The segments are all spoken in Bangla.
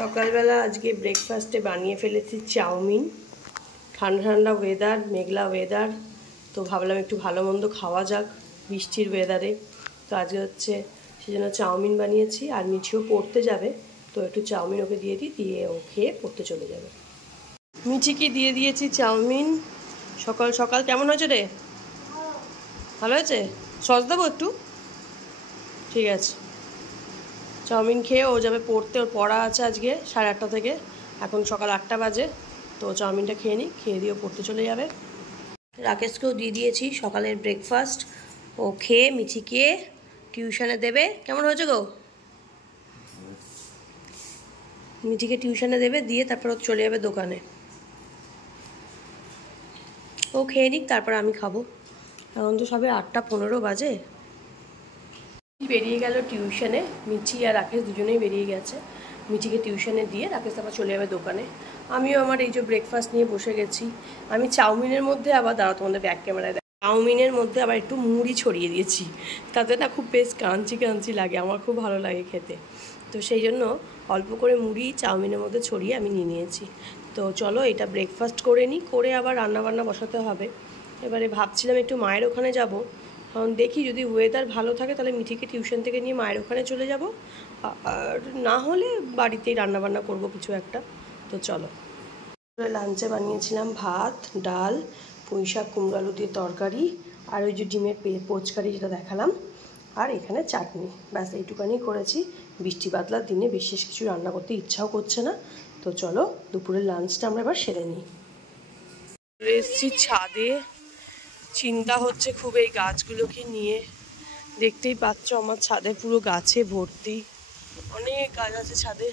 সকালবেলা আজকে ব্রেকফাস্টে বানিয়ে ফেলেছি চাউমিন। ঠান্ডা ঠান্ডা ওয়েদার, মেঘলা ওয়েদার, তো ভাবলাম একটু ভালো মন্দ খাওয়া যাক বৃষ্টির ওয়েদারে। তো আজকে হচ্ছে সেজন্য চাউমিন বানিয়েছি। আর মিঠিও পড়তে যাবে, তো একটু চাউমিন ওকে দিয়ে দিই, দিয়ে ও খেয়ে পড়তে চলে যাবে। মিঠিকে দিয়ে দিয়েছি চাউমিন। সকাল সকাল কেমন হয়েছে রে? ভালো হয়েছে? সস দেবো একটু? ঠিক আছে। চাউমিন খেয়ে ও যাবে পড়তে, ওর পড়া আছে আজকে 8:30 থেকে, এখন সকাল 8টা বাজে। তো চাউমিনটা খেয়ে নিই, খেয়ে দিয়ে পড়তে চলে যাবে। রাকেশকেও দিয়ে দিয়েছি সকালের ব্রেকফাস্ট, ও খেয়ে মিঠিকে টিউশনে দেবে। কেমন হয়েছে গো? মিঠিকে টিউশনে দেবে, দিয়ে তারপর ও চলে যাবে দোকানে। ও খেয়ে নিক, তারপর আমি খাবো। এখন তো সবে 8:15 বাজে। বেরিয়ে গেল টিউশনে, মিঠি আর রাকেশ দুজনেই বেরিয়ে গেছে। মিঠিকে টিউশনে দিয়ে রাকেশ তারপর চলে যাবে দোকানে। আমিও আমার এই যে ব্রেকফাস্ট নিয়ে বসে গেছি। আমি চাউমিনের মধ্যে আবার, দাঁড়াও তোমাদের ব্যাক ক্যামেরায়, চাউমিনের মধ্যে আবার একটু মুড়ি ছড়িয়ে দিয়েছি, তাতে না খুব বেশ ক্রাঞ্চি ক্রাঞ্চি লাগে, আমার খুব ভালো লাগে খেতে। তো সেই জন্য অল্প করে মুড়ি চাউমিনের মধ্যে ছড়িয়ে আমি নিয়ে নিয়েছি। তো চলো এটা ব্রেকফাস্ট করে নিই, করে আবার রান্নাবান্না বসাতে হবে। এবারে ভাবছিলাম একটু মায়ের ওখানে যাব, কারণ দেখি যদি ওয়েদার ভালো থাকে তাহলে মিঠিকে টিউশন থেকে নিয়ে মায়ের ওখানে চলে যাব, আর না হলে বাড়িতেই রান্নাবান্না করব কিছু একটা। তো চলো। লাঞ্চে বানিয়েছিলাম ভাত, ডাল, পুঁইশাক কুমড়ো আলু দিয়ে তরকারি, আর ওই যে ডিমের পোচকারি যেটা দেখালাম, আর এখানে চাটনি। ব্যাস এইটুকানি করেছি। বৃষ্টি বাদলার দিনে বিশেষ কিছু রান্না করতে ইচ্ছাও করছে না। তো চলো দুপুরের লাঞ্চটা আমরা এবার সেরে নিই। এসছি ছাদে, চিন্তা হচ্ছে খুব এই গাছগুলোকে নিয়ে। দেখতেই পাচ্ছ আমার ছাদে পুরো গাছে ভর্তি, অনেক গাছ আছে ছাদে।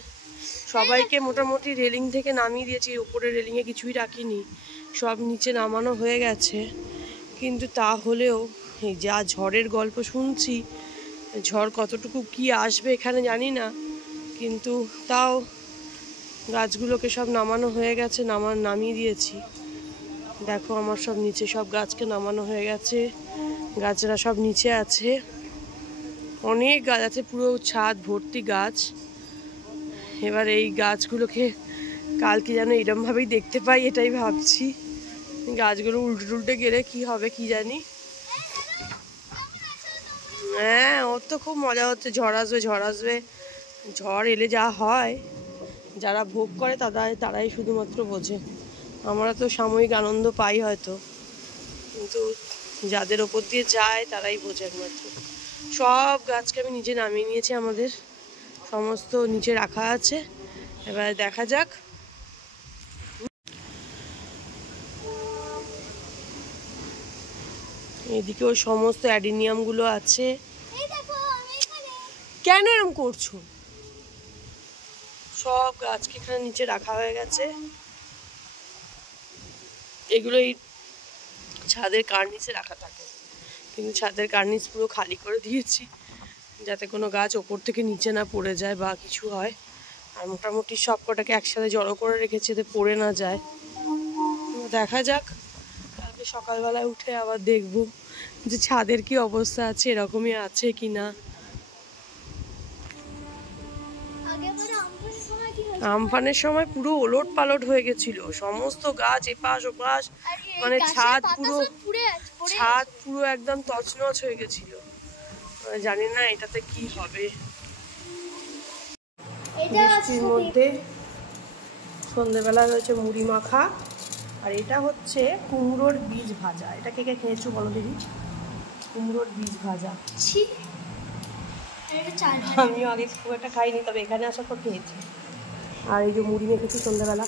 সবাইকে মোটামুটি রেলিং থেকে নামিয়ে দিয়েছি, উপরে রেলিংয়ে কিছুই রাখিনি, সব নিচে নামানো হয়ে গেছে। কিন্তু তাহলেও এই যা ঝড়ের গল্প শুনছি, ঝড় কতটুকু কি আসবে এখানে জানি না, কিন্তু তাও গাছগুলোকে সব নামানো হয়ে গেছে, নামিয়ে দিয়েছি। দেখো আমার সব নিচে সব গাছকে নামানো হয়ে গেছে, গাছরা সব নিচে আছে, অনেক গাছ আছে, পুরো ছাদ ভর্তি গাছ। এবার এই গাছগুলোকে কালকে যেন এরমভাবেই দেখতে পাই, এটাই ভাবছি। গাছগুলো উল্টে টুলটে গেলে কি হবে কি জানি। হ্যাঁ, ওর তো খুব মজা হচ্ছে, ঝড় আসবে ঝড় আসবে। ঝড় এলে যা হয়, যারা ভোগ করে তারাই শুধুমাত্র বোঝে। আমরা তো সাময়িক আনন্দ পাই হয়তো, কিন্তু যাদের ওপর দিয়ে যায় তারাই বোঝে একমাত্র। সব গাছকে আমি নিচে নামিয়ে নিয়েছি, আমাদের সমস্ত নিচে রাখা আছে। এবার দেখা যাক। এদিকে ওই সমস্ত অ্যাডিনিয়ামগুলো আছে। কেন এরকম করছো? সব গাছকে এখানে নিচে রাখা হয়ে গেছে। এগুলো এই ছাদের কার্নিসে রাখা থাকে, কিন্তু ছাদের কার্নিস পুরো খালি করে দিয়েছি, যাতে কোনো গাছ ওপর থেকে নিচে না পড়ে যায় বা কিছু হয়। আর মোটামুটি সব কটাকে একসাথে জড়ো করে রেখেছি যাতে পড়ে না যায়। দেখা যাক, কালকে সকালবেলায় উঠে আবার দেখবো যে ছাদের কি অবস্থা আছে, এরকমই আছে কি না। আমফানের সময় পুরো ওলট পালট হয়ে গেছিল, সমস্ত গাছ এপাশ ওপাশ, মানে ছাদ পুরো একদম তছনছ হয়ে গেছিল। জানি না এটাতে কি হবে। বৃষ্টির মধ্যে সন্ধ্যেবেলা হয়েছে মুড়ি মাখা, আর এটা হচ্ছে কুমড়োর বীজ ভাজা। এটা কে কে খেয়েছো বলো দেখি? কুমড়োর বীজ ভাজা আমিও আগে খুব একটা খাইনি, তবে এখানে আসার পর খেয়েছি। আর এই যে মুড়ি মেখেছি সন্ধ্যেবেলা।